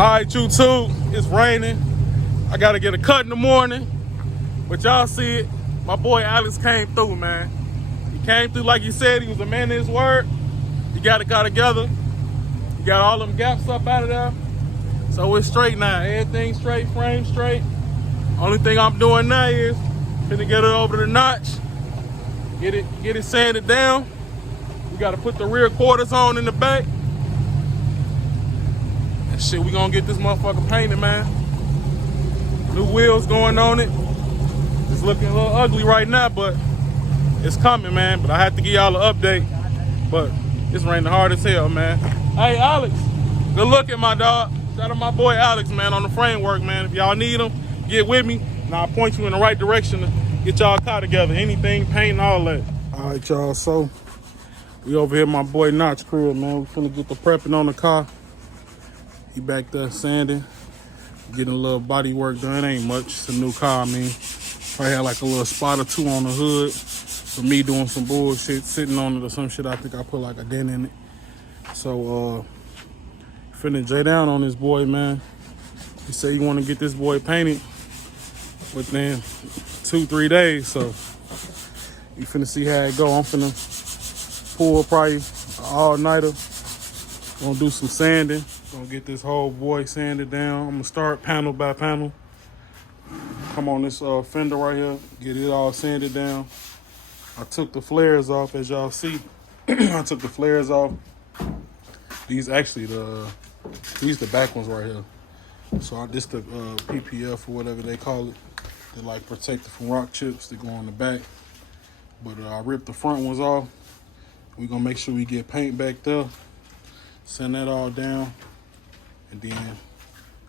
Alright, YouTube, it's raining. I gotta get a cut in the morning. But y'all see it, my boy Alex came through, man. He came through like he said, he was a man of his word. He got it got together. He got all them gaps up out of there. So it's straight now. Everything straight, frame straight. Only thing I'm doing now is finna get it over the notch. Get it sanded down. We gotta put the rear quarters on in the back. And shit, we gonna get this motherfucker painted, man. New wheels going on it. It's looking a little ugly right now, but it's coming, man. But I have to give y'all an update. But it's raining hard as hell, man. Hey, Alex, good looking, my dog. Shout out my boy Alex, man, on the framework, man. If y'all need him, get with me, and I'll point you in the right direction to get y'all car together. Anything, paint, and all that. All right, y'all, so we over here at my boy Notch crib, man. We finna get the prepping on the car. He back there sanding, getting a little body work done. Ain't much, it's a new car, I mean. I had like a little spot or two on the hood for me doing some bullshit, sitting on it or some shit. I think I put like a dent in it. So, finna J down on this boy, man. He said he want to get this boy painted within 2-3 days. So, you finna see how it go. I'm finna pull probably an all-nighter. Gonna do some sanding. Gonna get this whole boy sanded down. I'm gonna start panel by panel. Come on this fender right here, get it all sanded down. I took the flares off, as y'all see. I took the flares off. These actually these the back ones right here. So this the PPF or whatever they call it. They like protected from rock chips. They go on the back. But I ripped the front ones off. We're gonna make sure we get paint back there. Sand that all down, and then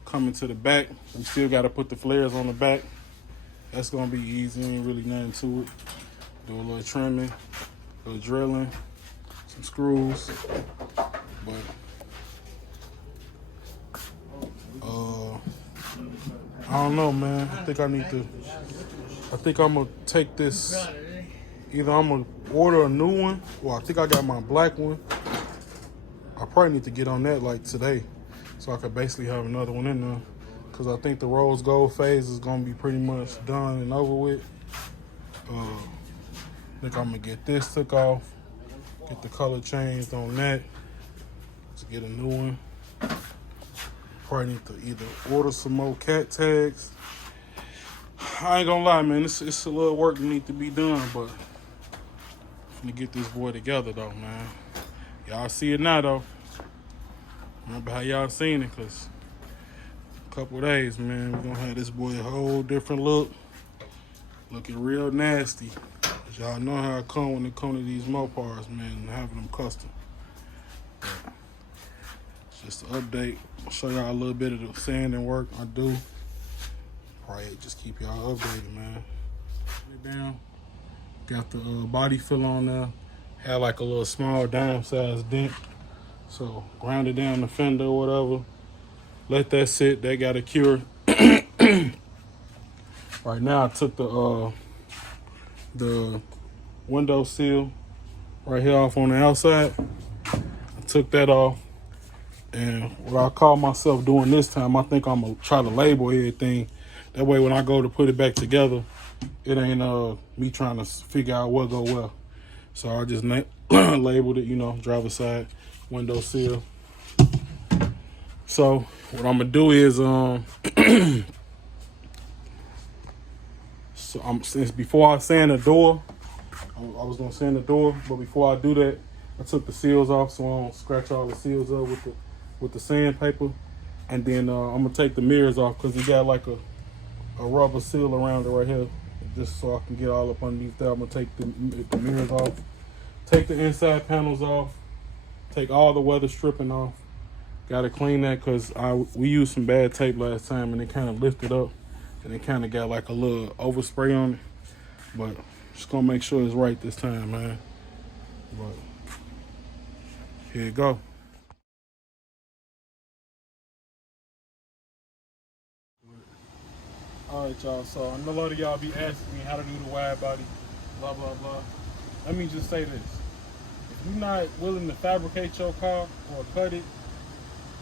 coming to the back, we still got to put the flares on the back. That's gonna be easy, ain't really nothing to it. Do a little trimming, a little drilling, some screws. But I don't know, man. I think I'm gonna take this. Either I'm gonna order a new one, or I think I got my black one. I probably need to get on that like today, so I could basically have another one in there. Cause I think the rose gold phase is gonna be pretty much done and over with. I think I'm gonna get this took off, get the color changed on that, to get a new one. Probably need to either order some more cat tags. I ain't gonna lie, man, it's a little work that need to be done, but I'm gonna get this boy together though, man. Y'all see it now though. Remember how y'all seen it, cause couple of days, man, we're gonna have this boy a whole different look, looking real nasty. Cause y'all know how I come when it comes to these Mopars, man, and having them custom. But it's just an update. I'll show y'all a little bit of the sanding work I do. Probably just keep y'all updated, man. Down, got the body fill on there. Had like a little small dime-sized dent, so grounded down the fender or whatever. Let that sit. That got a cure. Right now, I took the window seal right here off on the outside. I took that off, and what I call myself doing this time, I think I'm gonna try to label everything. That way, when I go to put it back together, it ain't me trying to figure out what go well. So I just labeled it, you know, driver side window seal. So what I'm gonna do is since before I sand the door, I was gonna sand the door, but before I do that, I took the seals off so I don't scratch all the seals up with the sandpaper, and then I'm gonna take the mirrors off because it got like a rubber seal around it right here, just so I can get all up underneath there. I'm gonna take the mirrors off, take the inside panels off, take all the weather stripping off. Gotta clean that because we used some bad tape last time and it kind of lifted up and it kind of got like a little overspray on it. But just gonna make sure it's right this time, man. But here you go. All right, y'all. So I know a lot of y'all be asking me how to do the wide body, blah, blah, blah. Let me just say this. If you're not willing to fabricate your car or cut it,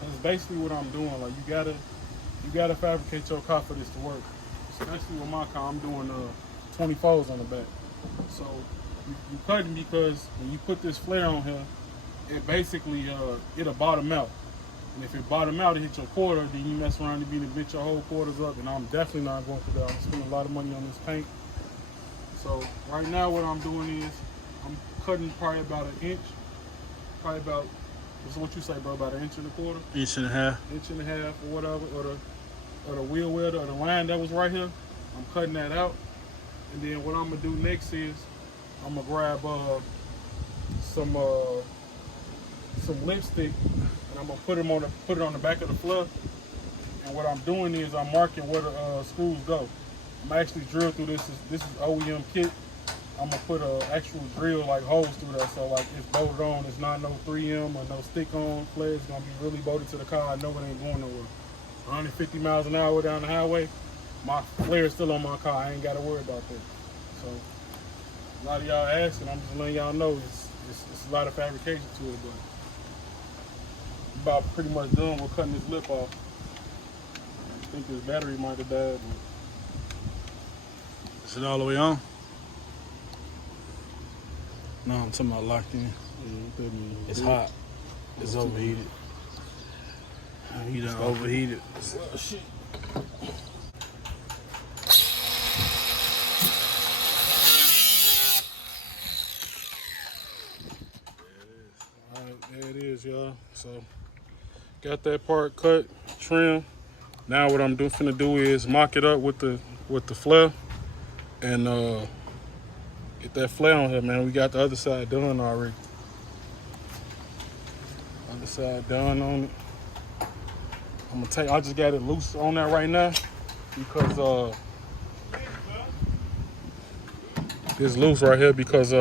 That's basically what I'm doing. Like you gotta fabricate your car for this to work. Especially with my car, I'm doing 24s on the back. So you cutting because when you put this flare on here, it basically it'll bottom out. And if it bottom out, it hit your quarter, then you mess around and bit your whole quarters up. And I'm definitely not going through that. I'm spending a lot of money on this paint. So right now what I'm doing is I'm cutting probably about an inch. Probably about, what's what you say, bro, about an inch and a quarter? Inch and a half. Inch and a half or whatever, or the wheel welder or the line that was right here. I'm cutting that out. And then what I'm gonna do next is I'm gonna grab some lipstick, and I'm gonna put it on the back of the fluff. And what I'm doing is I'm marking where the screws go. I'm actually drill through this. This is OEM kit. I'm gonna put a actual drill like holes through there, so like it's bolted on. It's not no 3M or no stick-on flare. It's gonna be really bolted to the car. I know it ain't going nowhere. 150 miles an hour down the highway, my flare is still on my car. I ain't gotta worry about that. So a lot of y'all asking, I'm just letting y'all know it's a lot of fabrication to it, but I'm about pretty much done with cutting this lip off. I think this battery might have died. Is it all the way on? No, I'm talking about locked in. Yeah, it's hot. It's overheated. You done overheated. Oh, shit. Alright, there it is, y'all. So got that part cut, trim. Now what I'm finna do is mock it up with the flare and get that flare on here, man. We got the other side done already. Other side done on it. I just got it loose on that right now because it's loose right here because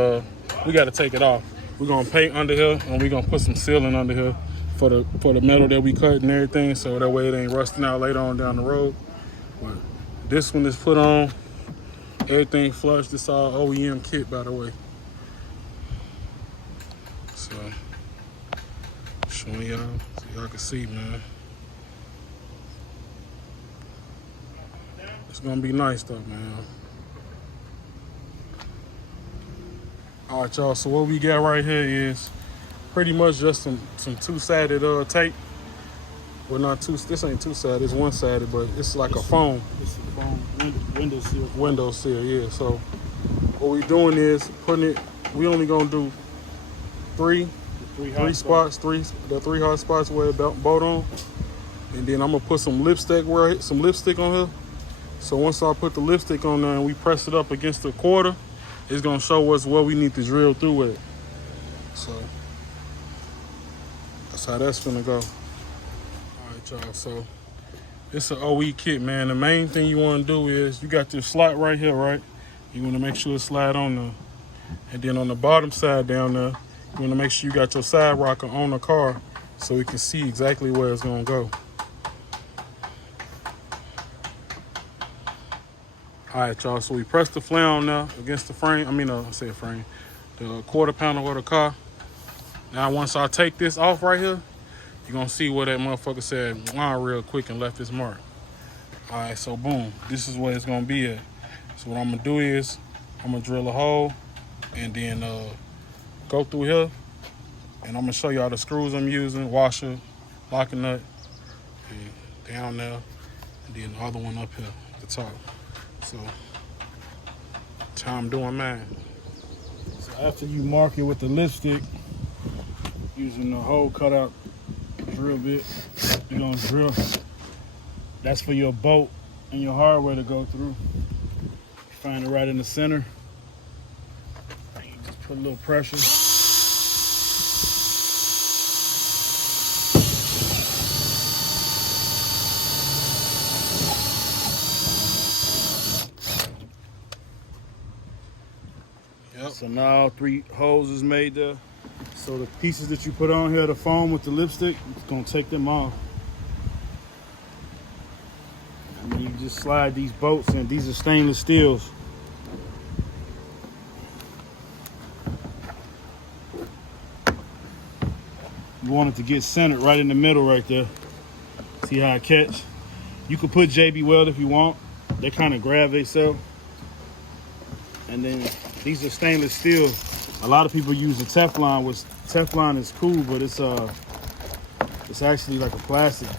we got to take it off. We're gonna paint under here and we're gonna put some sealing under here for the metal that we cut and everything, so that way it ain't rusting out later on down the road. But this one is put on, everything flush. This all OEM kit, by the way. So showing y'all so y'all can see, man. It's gonna be nice though, man. All right, y'all, so what we got right here is pretty much just some two-sided tape. Well, not two, this ain't two-sided, it's one-sided, but it's like a foam. It's a foam window seal. Window seal, yeah. So what we doing is putting it, we only gonna do three hot spots where it bolt on. And then I'm gonna put some lipstick on here. So once I put the lipstick on there and we press it up against the quarter, it's gonna show us what we need to drill through with it. So that's how that's gonna go. All right, y'all, so it's an OE kit, man. The main thing you wanna do is, you got this slot right here, right? You wanna make sure it slide on there. And then on the bottom side down there, you wanna make sure you got your side rocker on the car so we can see exactly where it's gonna go. All right, y'all, so we press the flare on there against the frame. The quarter panel of the car. Now, once I take this off right here, you're gonna see where that motherfucker said real quick and left his mark. All right, so boom, this is where it's gonna be at. So what I'm gonna do is, I'm gonna drill a hole and then go through here, and I'm gonna show y'all the screws I'm using, washer, locking nut, and down there, and then the other one up here at the top. So that's how I'm doing mine. So after you mark it with the lipstick, using the hole cutout drill bit, you're gonna drill. That's for your bolt and your hardware to go through. Find it right in the center. You just put a little pressure. So now all three holes is made there. So the pieces that you put on here, the foam with the lipstick, it's gonna take them off. And then you just slide these bolts in. These are stainless steels. You want it to get centered right in the middle right there. See how I catch? You could put JB Weld if you want. They kind of grab themselves. And then these are stainless steel. A lot of people use the Teflon, which Teflon is cool, but it's actually like a plastic,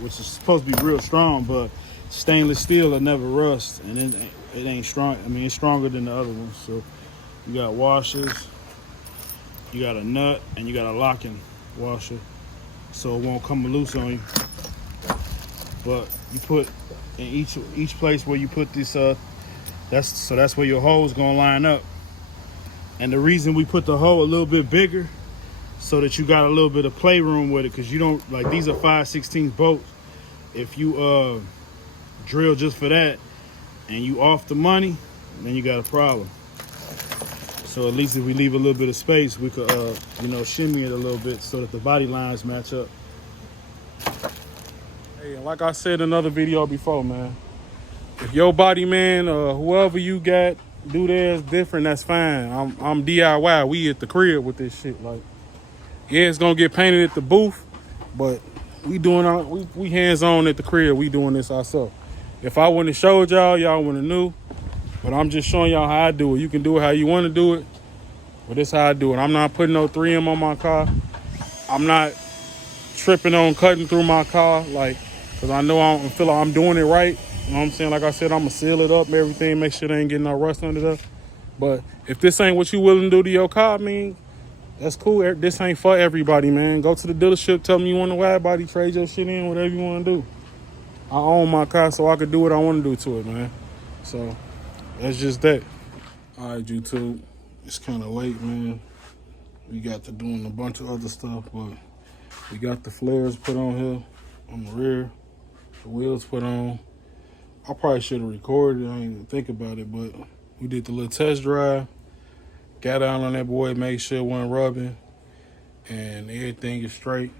which is supposed to be real strong, but stainless steel will never rust, and it ain't strong. I mean, it's stronger than the other ones. So you got washers, you got a nut, and you got a locking washer, so it won't come loose on you. But you put in each place where you put this, that's where your hole is gonna line up. And the reason we put the hole a little bit bigger, so that you got a little bit of playroom with it, because you don't, like, these are 5/16 bolts. If you drill just for that and you off the money, then you got a problem. So at least if we leave a little bit of space, we could shimmy it a little bit so that the body lines match up. Hey, like I said in another video before, man, if your body man or whoever you got do theirs different, that's fine. I'm DIY. We at the crib with this shit. Like, yeah, it's gonna get painted at the booth, but we doing we hands on at the crib. We doing this ourselves. If I wouldn't have showed y'all, y'all wouldn't have knew. But I'm just showing y'all how I do it. You can do it how you want to do it, but this is how I do it. I'm not putting no 3M on my car. I'm not tripping on cutting through my car, like, because I know I feel like I'm doing it right. You know what I'm saying? Like I said, I'm going to seal it up and everything, make sure they ain't getting no rust under there. But if this ain't what you willing to do to your car, I mean, that's cool. This ain't for everybody, man. Go to the dealership, tell them you want a wide body, trade your shit in, whatever you want to do. I own my car, so I can do what I want to do to it, man. So that's just that. All right, YouTube. It's kind of late, man. We got to doing a bunch of other stuff, but we got the flares put on here on the rear, the wheels put on. I probably should have recorded it. I didn't even think about it, but we did the little test drive. Got down on that boy, made sure it wasn't rubbing, and everything is straight.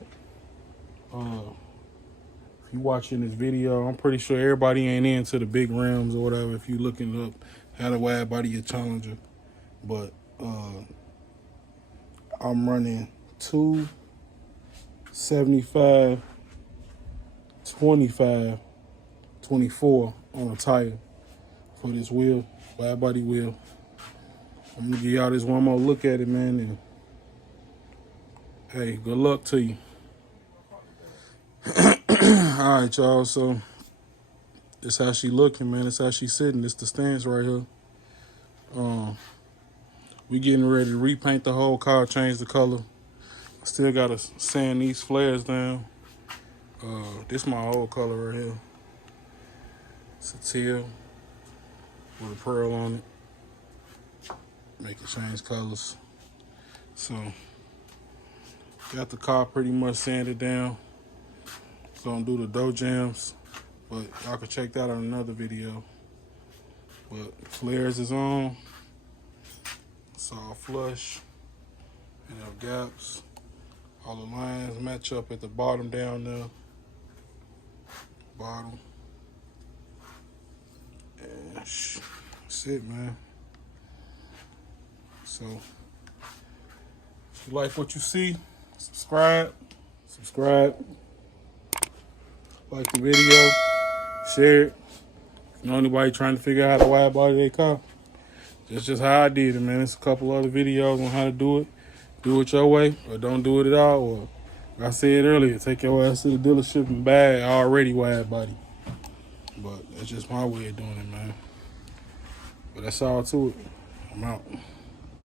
If you watching this video, I'm pretty sure everybody ain't into the big rims or whatever. If you looking up how to wide body your Challenger, but I'm running 275, 25, 24 on a tire for this wheel, wide body wheel. I'm gonna give y'all this one more look at it, man, and hey, good luck to you. All right, y'all, so this how she looking, man. This how she sitting. This the stance right here. We getting ready to repaint the whole car, change the color. Still gotta sand these flares down. This my old color right here. It's a teal with a pearl on it. Make it change colors. So got the car pretty much sanded down. Gonna do the door jams, but y'all can check that out in another video. But flares is on. It's all flush. And no gaps. All the lines match up at the bottom down there. Bottom. And that's it, man. So if you like what you see, subscribe. Like the video, share it. If you know anybody trying to figure out how to wide body their car, that's just how I did it, man. There's a couple other videos on how to do it. Do it your way, or don't do it at all. Or, like I said earlier, take your ass to the dealership and buy it already wide body. But that's just my way of doing it, man. But that's all to it. I'm out.